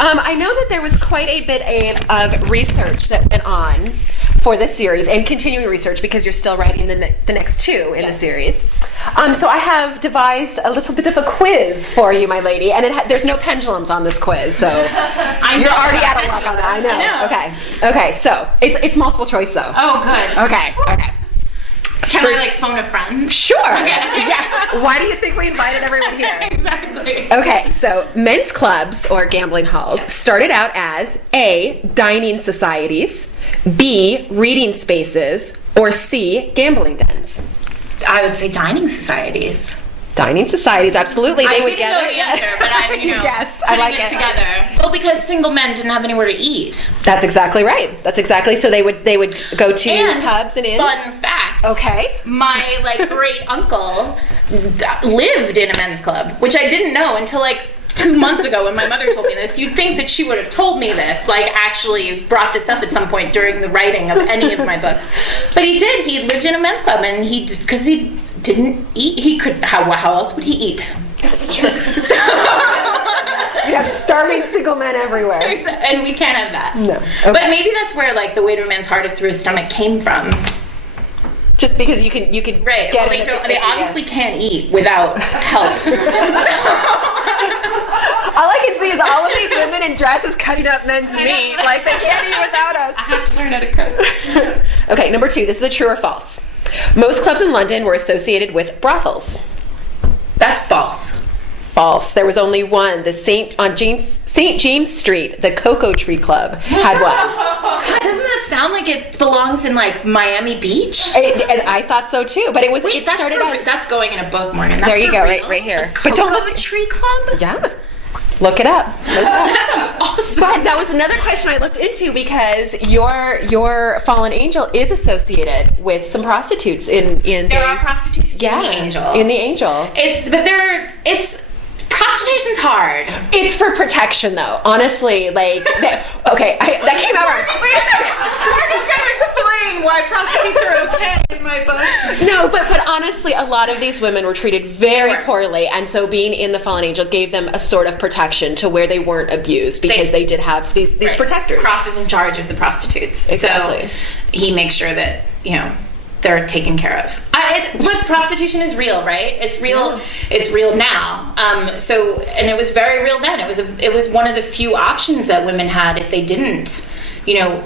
I know that there was quite a bit of research that went on for this series, and continuing research because you're still writing the next two in the series. So I have devised a little bit of a quiz for you, my lady, and there's no pendulums on this quiz, so you're already out of luck on that. I know. Okay. So it's multiple choice though. Oh, good. Okay. Can I phone a friend? Sure. Okay. Yeah. Why do you think we invited everyone here? Exactly. Okay, so men's clubs or gambling halls started out as A, dining societies, B, reading spaces, or C, gambling dens. I would say dining societies. Dining societies, absolutely. They would get it. Answer, but I'm, guessed. I like it together. Well, because single men didn't have anywhere to eat. That's exactly right. So they would go to pubs and inns. Fun fact. Okay. My great uncle lived in a men's club, which I didn't know until 2 months ago when my mother told me this. You'd think that she would have told me this, actually brought this up at some point during the writing of any of my books. But he did. He lived in a men's club, and because he didn't eat. He could. How else would he eat? That's true. So you have starving single men everywhere, and we can't have that. No. Okay. But maybe that's where the weight of a man's heart is through his stomach came from. Just because you can right. Get they obviously can't eat without help. All I can see is all of these women in dresses cutting up men's meat. They can't eat without us. I have to learn how to cook. Okay, number 2. This is a true or false. Most clubs in London were associated with brothels. That's false. False. There was only one. The St. James Street, the Cocoa Tree Club, had one. God, doesn't that sound like it belongs in Miami Beach? And I thought so too. But it was. Wait, that's going in a book, Morgan. That's there you go, real? right here. The Cocoa Tree Club? Yeah. Look it up. That sounds awesome. But that was another question I looked into because your fallen angel is associated with some prostitutes in there are prostitutes in the angel. In the angel. Prostitution's hard. It's for protection, though. Honestly, that came out wrong. Wait a second. Morgan's going to explain why prostitutes are okay in my book. No, but honestly, a lot of these women were treated very poorly, and so being in the Fallen Angel gave them a sort of protection to where they weren't abused because they did have these protectors. Cross is in charge of the prostitutes, exactly. So he makes sure that they're taken care of. Look, prostitution is real, right? It's real. Yeah. It's real now. And it was very real then. It was one of the few options that women had if they didn't,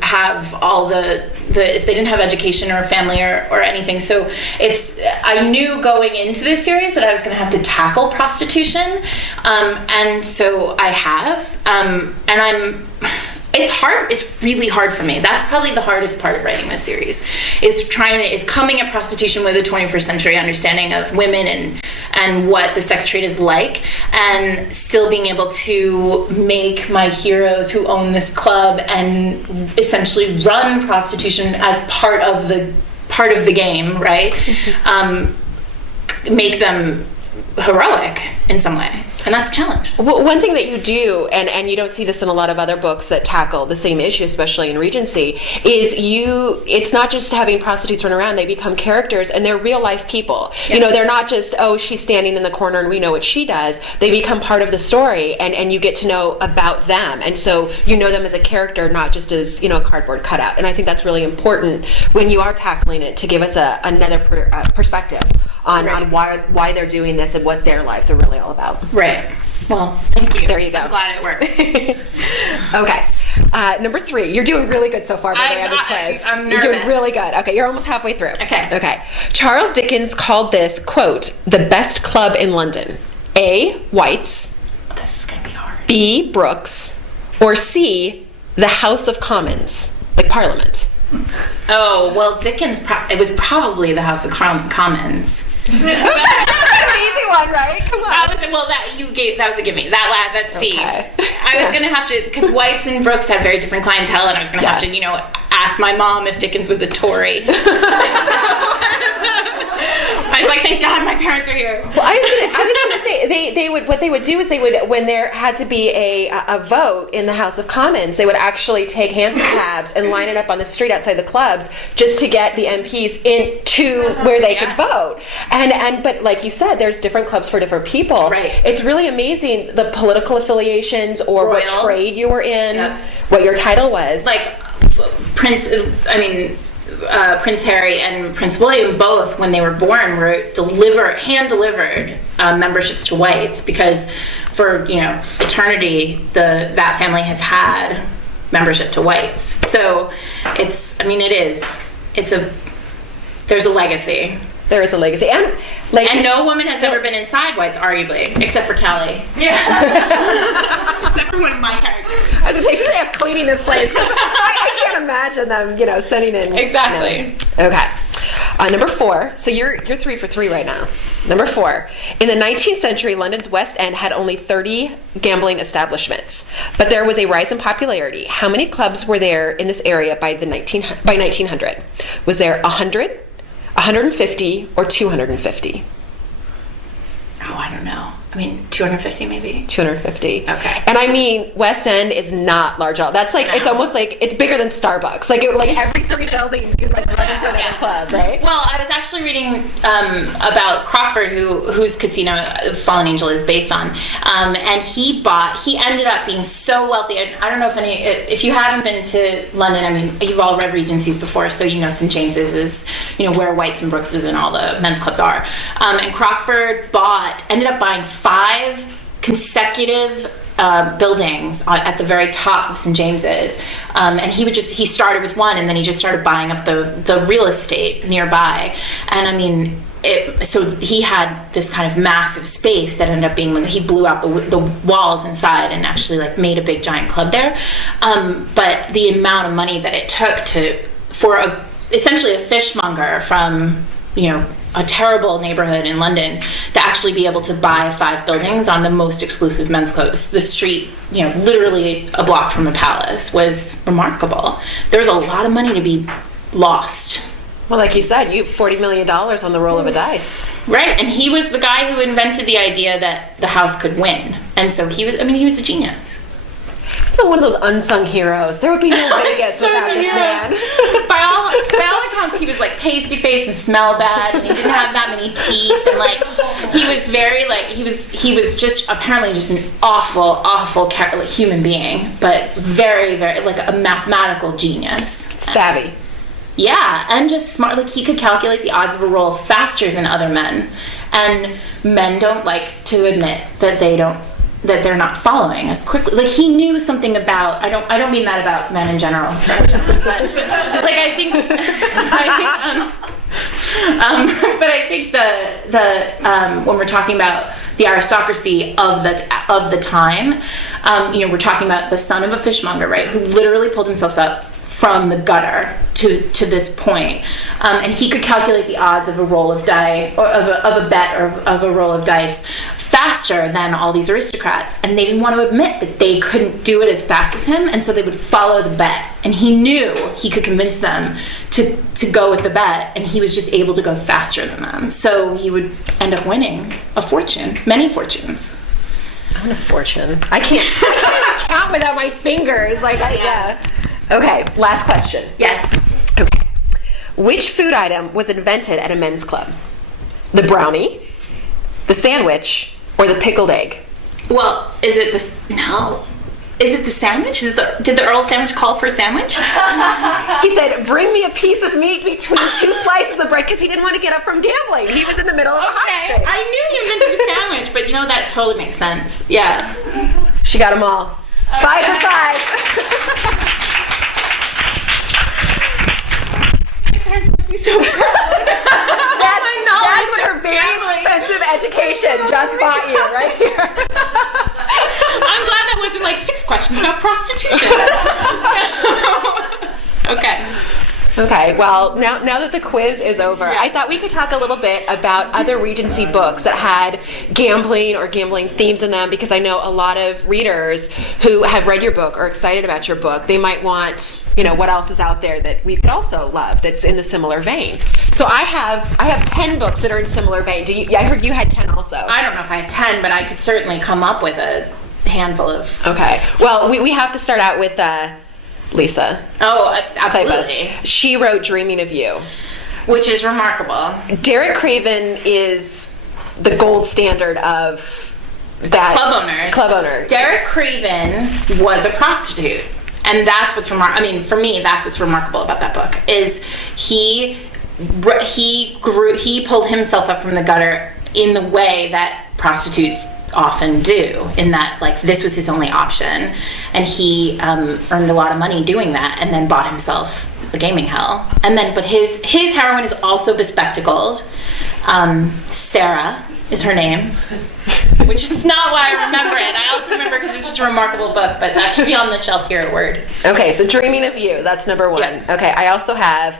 have all the if they didn't have education or family or anything. So I knew going into this series that I was going to have to tackle prostitution, and so I have, and it's hard. It's really hard for me. That's probably the hardest part of writing this series, is coming at prostitution with a 21st century understanding of women and what the sex trade is like, and still being able to make my heroes who own this club and essentially run prostitution as part of the game, right? Make them heroic in some way. And that's a challenge. Well, one thing that you do, and you don't see this in a lot of other books that tackle the same issue, especially in Regency, is it's not just having prostitutes run around, they become characters, and they're real life people. Yep. They're not just, she's standing in the corner and we know what she does. They become part of the story, and you get to know about them. And so you know them as a character, not just as, a cardboard cutout. And I think that's really important when you are tackling it, to give us another perspective on why they're doing this and what their lives are really all about. Right. Well, thank you. There you go. I'm glad it works. Okay. Number 3. You're doing really good so far, by the way, on this quiz. I'm nervous. You're doing really good. Okay, you're almost halfway through. Okay. Charles Dickens called this, quote, the best club in London. A, White's. This is going to be hard. B, Brooks. Or C, the House of Commons, like Parliament. Oh, well, Dickens, it was probably the House of Commons. That's an easy one, right? Come on. That was a gimme. That's C. Okay. I was gonna have to, because Whites and Brooks had very different clientele, and I was gonna have to, ask my mom if Dickens was a Tory. I I was like, thank God my parents are here. Well, I was gonna say they would, what they would do is they would, when there had to be a vote in the House of Commons, they would actually take hansom cabs and line it up on the street outside the clubs just to get the MPs into where they could vote. But like you said, there's different clubs for different people. Right. It's really amazing the political affiliations or what trade you were in, what your title was. Like Prince Harry and Prince William both, when they were born, were hand-delivered memberships to whites, because for eternity that family has had membership to whites. So there's a legacy. There is a legacy, and no woman has ever been inside whites, arguably, except for Kelly. Yeah. Except for one of my characters. I was going to say, who do they have cleaning this place? I can't imagine them, sending in. Exactly. No. Okay. Number 4. So you're 3 for 3 right now. Number 4. In the 19th century, London's West End had only 30 gambling establishments, but there was a rise in popularity. How many clubs were there in this area by 1900? Was there 100, 150, or 250? Oh, I don't know. 250 maybe. 250. Okay. And West End is not large at all. That's it's almost like it's bigger than Starbucks. Every 3 buildings you run into another club, right? Well, I was actually reading about Crockford, whose casino Fallen Angel is based on, and he ended up being so wealthy. I don't know if you haven't been to London. You've all read Regencies before, so St. James's is where White's and Brooks's and all the men's clubs are. And Crockford ended up buying 5 consecutive buildings at the very top of St. James's, and he started with one, and then he just started buying up the real estate nearby, and so he had this kind of massive space that ended up being, when he blew out the walls inside and actually made a big giant club there, but the amount of money that it took for essentially a fishmonger from a terrible neighborhood in London to actually be able to buy 5 buildings on the most exclusive men's clubs, the street, literally a block from the palace, was remarkable. There was a lot of money to be lost. Well, like you said, you have $40 million on the roll of a dice. Right, and he was the guy who invented the idea that the house could win. And so he was a genius. He's one of those unsung heroes. There would be no Vegas without this man. By all accounts, he was pasty faced and smelled bad, and he didn't have that many teeth, and he was very he was just apparently just an awful human being, but very, very a mathematical genius. Savvy. Yeah, and just smart. He could calculate the odds of a roll faster than other men, and men don't like to admit that they're not following as quickly. He knew something about. I don't mean that about men in general, but I think but I think the when we're talking about the aristocracy of the time, we're talking about the son of a fishmonger, right, who literally pulled himself up from the gutter to this point, and he could calculate the odds of a roll of die, or of a bet, or of a roll of dice faster than all these aristocrats, and they didn't want to admit that they couldn't do it as fast as him, and so they would follow the bet, and he knew he could convince them to go with the bet, and he was just able to go faster than them, so he would end up winning many fortunes. I want a fortune. I can't count without my fingers. Yeah. Okay, last question. Yes. Okay. Which food item was invented at a men's club? The brownie, the sandwich, or the pickled egg? Well, is it this? No. Is it the sandwich? Did the Earl sandwich call for a sandwich? He said, bring me a piece of meat between 2 slices of bread, because he didn't want to get up from gambling. He was in the middle of a hot streak. I knew you invented the sandwich, but that totally makes sense. Yeah. She got them all. Okay. 5 for 5. Parents must be so proud. That's what her very expensive education just bought you right here. I'm glad that wasn't 6 questions about prostitution. Okay. Okay, well, now that the quiz is over, I thought we could talk a little bit about other Regency books that had gambling or gambling themes in them, because I know a lot of readers who have read your book or excited about your book, they might want, what else is out there that we could also love that's in the similar vein. So I have 10 books that are in similar vein. I heard you had 10 also. I don't know if I had 10, but I could certainly come up with a handful of... Okay, well, we have to start out with... Lisa. Oh, absolutely. She wrote Dreaming of You. Which is remarkable. Derek Craven is the gold standard of that. Club owner. Derek Craven was a prostitute. And that's what's remarkable. I mean, for me, that's what's remarkable about that book, is he pulled himself up from the gutter in the way that prostitutes often do, in that this was his only option, and he earned a lot of money doing that, and then bought himself a gaming hell. And then, but his heroine is also bespectacled. Sarah is her name, which is not why I remember it. I also remember because it's just a remarkable book, but that should be on the shelf here at Word. Okay, so Dreaming of You, that's number 1. Yeah. Okay, I also have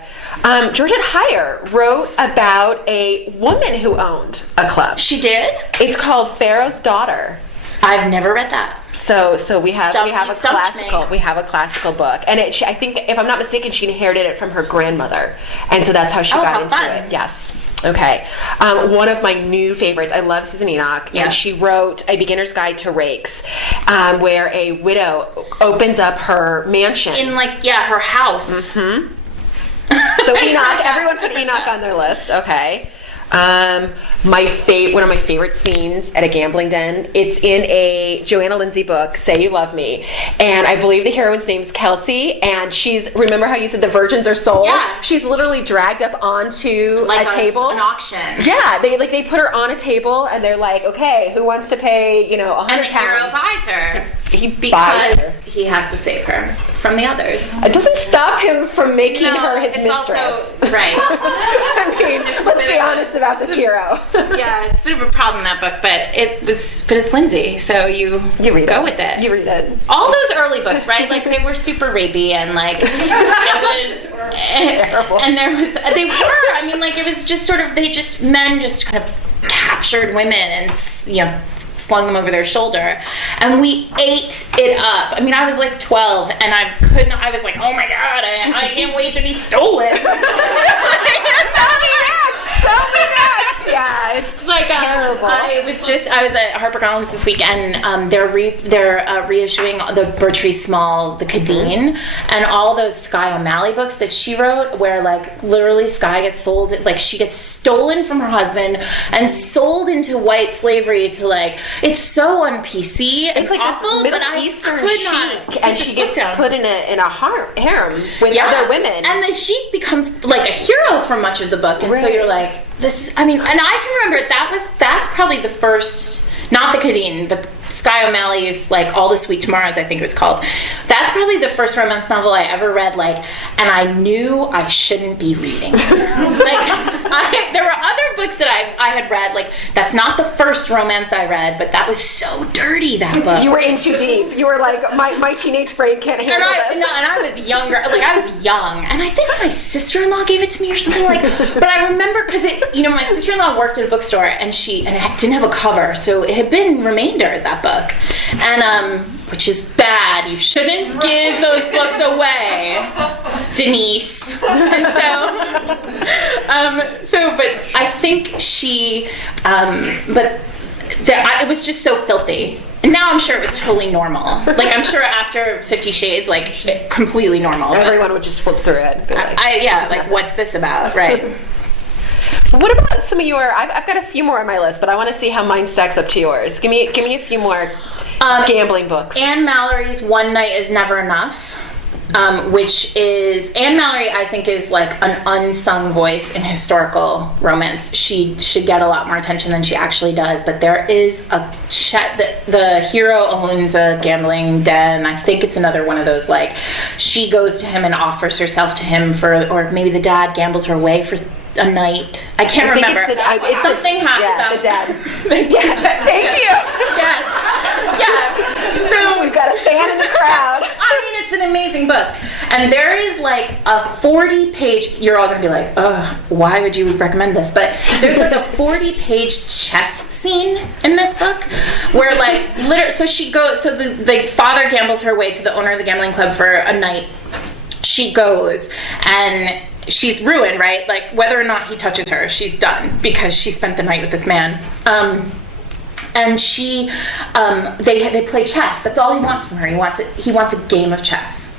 Georgette Heyer wrote about a woman who owned a club. She did? It's called Pharaoh's Daughter. I've never read that. So we have a classical book, and I think, if I'm not mistaken, she inherited it from her grandmother, and so that's how she got into it. Yes. Okay. One of my new favorites. I love Susan Enoch, and she wrote A Beginner's Guide to Rakes, where a widow opens up her mansion in her house. Mm-hmm. So Enoch, everyone put Enoch on their list. Okay. One of my favorite scenes at a gambling den, it's in a Joanna Lindsay book, Say You Love Me, and I believe the heroine's name's Kelsey, and remember how you said the virgins are sold? Yeah. She's literally dragged up onto a table. An auction. Yeah, they put her on a table, and they're like, okay, who wants to pay, £100? And the hero buys her. Because he has to save her from the others. It doesn't stop him from making her his mistress. Also, right. I mean, let's be honest about this hero. Yeah, it's a bit of a problem, that book, but it's Lindsay, so you read go with it. You read it. All those early books, right? They were super rapey, and it was terrible. And they were. I mean, it was just sort of men just kind of captured women and slung them over their shoulder, and we ate it up. I mean, I was 12, and I was like, oh my god, I can't wait to be stolen. Sell me next. Yeah, it's terrible. I was at HarperCollins this week, and they're reissuing the Bertree Small, the Cadine, and all those Skye O'Malley books that she wrote, where literally Skye gets sold, she gets stolen from her husband and sold into white slavery to it's so un-PC. It's awful, this Middle Eastern chic, and she gets put in a harem with other women, and the chic becomes a hero for much of the book, and so you're this. I mean, and I can remember that's probably the first, not the Cadine, but Skye O'Malley's All the Sweet Tomorrows, I think it was called. That's probably the first romance novel I ever read, and I knew I shouldn't be reading. There were other books that I had read, that's not the first romance I read, but that was so dirty, that book. You were in too deep. You were my teenage brain can't handle this. No, and I was younger. I was young, and I think my sister-in-law gave it to me or something but I remember, because my sister-in-law worked at a bookstore, and it didn't have a cover, so it had been remaindered, that book, and which is bad. You shouldn't give those books away, Denise. And but I think it was just so filthy. And now I'm sure it was totally normal. I'm sure after 50 Shades, completely normal. Everyone would just flip through it. And be what's this about, right? What about some of your? I've got a few more on my list, but I want to see how mine stacks up to yours. Give me a few more gambling books. Anne Mallory's One Night Is Never Enough, which is Anne Mallory. I think is an unsung voice in historical romance. She should get a lot more attention than she actually does. But there is the hero owns a gambling den. I think it's another one of those she goes to him and offers herself to him or maybe the dad gambles her away for a night. I can't remember. Something happens. Yeah, the dad. Thank you. Yes. Yeah. So we've got a fan in the crowd. I mean, it's an amazing amazing book. And there is like a 40-page, you're all going to be like, ugh, why would you recommend this? But there's like a 40-page chess scene in this book where like, so she goes, so the father gambles her way to the owner of the gambling club for a night. She goes and she's ruined, right? Like whether or not he touches her, she's done because she spent the night with this man. And she, they play chess. That's all he wants from her. He wants a game of chess.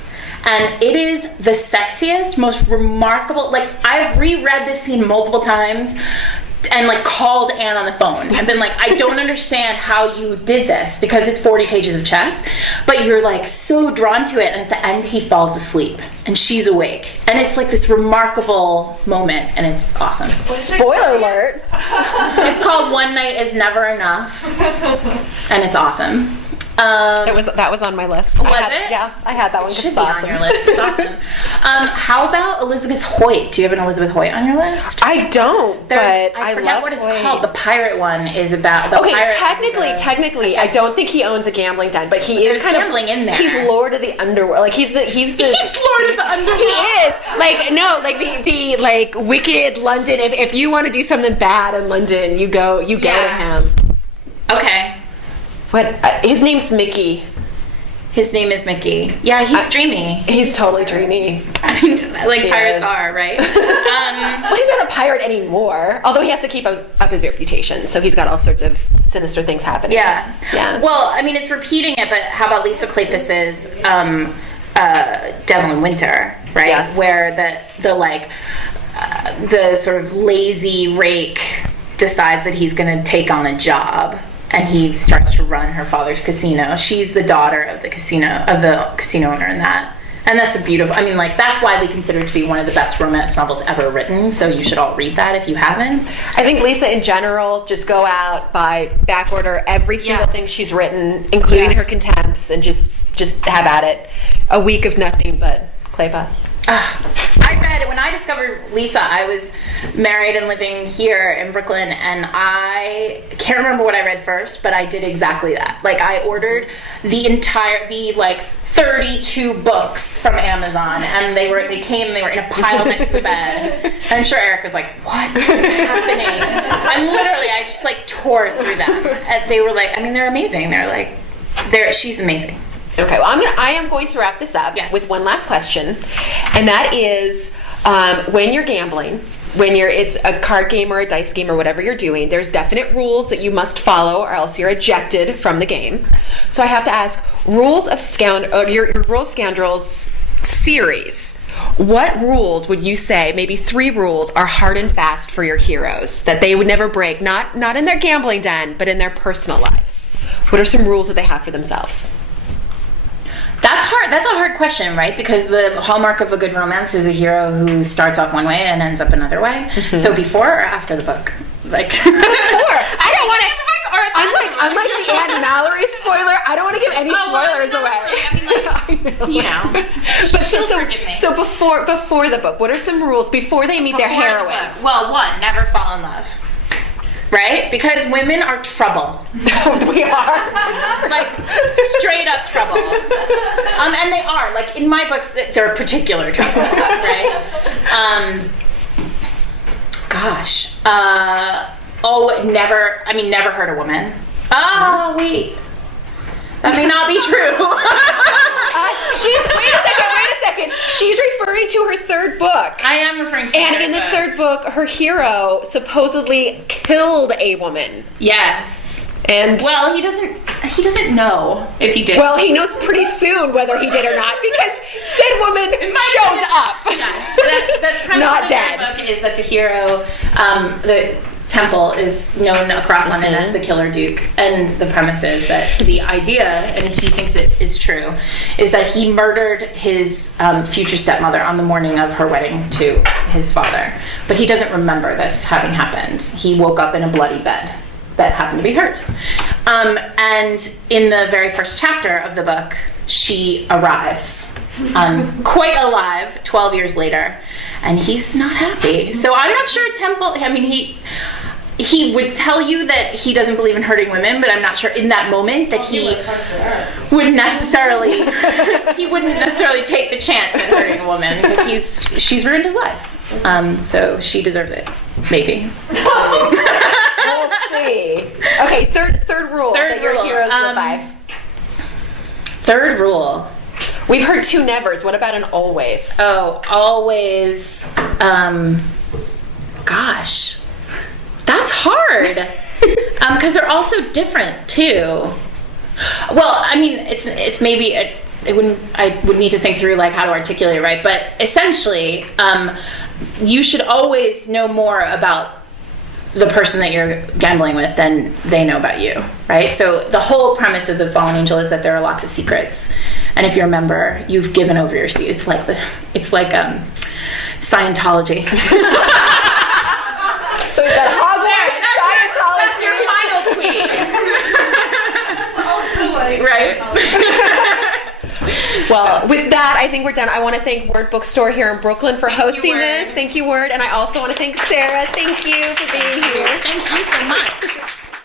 And it is the sexiest, most remarkable, like I've reread this scene multiple times and like called Anne on the phone and been like, I don't understand how you did this because it's 40 pages of chess, but you're like so drawn to it, and at the end he falls asleep and she's awake, and it's like this remarkable moment, and it's awesome. Spoiler alert. It's called One Night Is Never Enough, and it's awesome. That was on my list. Was it? Yeah, I had that one. It should be on your list. It's awesome. How about Elizabeth Hoyt? Do you have an Elizabeth Hoyt on your list? I don't, but I forget love what it's Hoyt. called. The pirate one is about the Okay, pirate. technically, I don't think he owns a gambling den, but he is kind gambling in there. He's Lord of the Underworld. Like he's Lord of the Underworld. He is the like wicked London. If you want to do something bad in London, you go to him. Okay. What? His name's Mickey. His name is Mickey. Yeah, he's dreamy. He's totally dreamy. I mean, like pirates are, right? Well, he's not a pirate anymore. Although he has to keep up his reputation, so he's got all sorts of sinister things happening. Yeah. Well, I mean, it's repeating it, but how about Lisa Kleypas's Devil in Winter, right? Yes. Where the sort of lazy rake decides that he's going to take on a job. And he starts to run her father's casino. She's the daughter of the casino owner in that. And that's a beautiful, I mean, like, that's widely considered to be one of the best romance novels ever written, so you should all read that if you haven't. I think Lisa, in general, just go out, by back order every single thing she's written, including her contempts, and just have at it. A week of nothing but Kleypas. I read, when I discovered Lisa, I was married and living here in Brooklyn, and I can't remember what I read first, but I did exactly that. Like, I ordered the 32 books from Amazon, and they were in a pile next to the bed. And I'm sure Eric was like, what is happening? And literally, I just like tore through them. And they were like, I mean, they're amazing. She's amazing. Okay, well, I am going to wrap this up with one last question, and that is, when you're gambling, it's a card game or a dice game or whatever you're doing, there's definite rules that you must follow, or else you're ejected from the game. So I have to ask, your Rule of Scoundrels series. What rules would you say, maybe 3 rules, are hard and fast for your heroes that they would never break, not in their gambling den, but in their personal lives? What are some rules that they have for themselves? That's hard. That's a hard question, right? Because the hallmark of a good romance is a hero who starts off one way and ends up another way. Mm-hmm. So before or after the book? Like before. I don't want to. I'm like the Anne Mallory spoiler. I don't want to give any spoilers away. I mean, So before the book, what are some rules before they meet their heroines? Well, one, never fall in love. Right? Because women are trouble. We are. Like, straight up trouble. And they are. Like, in my books, they're particular trouble, right? Never hurt a woman. Oh, wait. That may not be true. Wait a second. She's referring to her third book. I am referring to her And in the third book, her hero supposedly killed a woman. Yes. And well, he doesn't know if he did. Well, he knows pretty soon whether he did or not, because said woman shows up. Yeah. The premise not of the dead. book is that the hero, the Temple, is known across London as the Killer Duke, and the premise is that the idea, and he thinks it is true, is that he murdered his future stepmother on the morning of her wedding to his father, but he doesn't remember this having happened. He woke up in a bloody bed that happened to be hers, and in the very first chapter of the book, she arrives, quite alive, 12 years later, and he's not happy. So I'm not sure Temple, I mean, he would tell you that he doesn't believe in hurting women, but I'm not sure in that moment that he would necessarily he wouldn't necessarily take the chance at hurting a woman because she's ruined his life. So she deserves it. Maybe. We'll see. Okay, third rule that your heroes live by. Third rule. We've heard two nevers. What about an always? Oh, always. Gosh, that's hard. Because they're also different too. Well, I mean, it's maybe I would need to think through like how to articulate it right. But essentially, you should always know more about the person that you're gambling with than they know about you, right? So the whole premise of the Fallen Angel is that there are lots of secrets, and if you're a member, you've given over your secrets. It's like Scientology. So we've got Hogwarts, Scientology. That's your final tweet. Right? Well, with that, I think we're done. I want to thank Word Bookstore here in Brooklyn for hosting this. Thank you, Word. And I also want to thank Sarah. Thank you for being here. Thank you so much.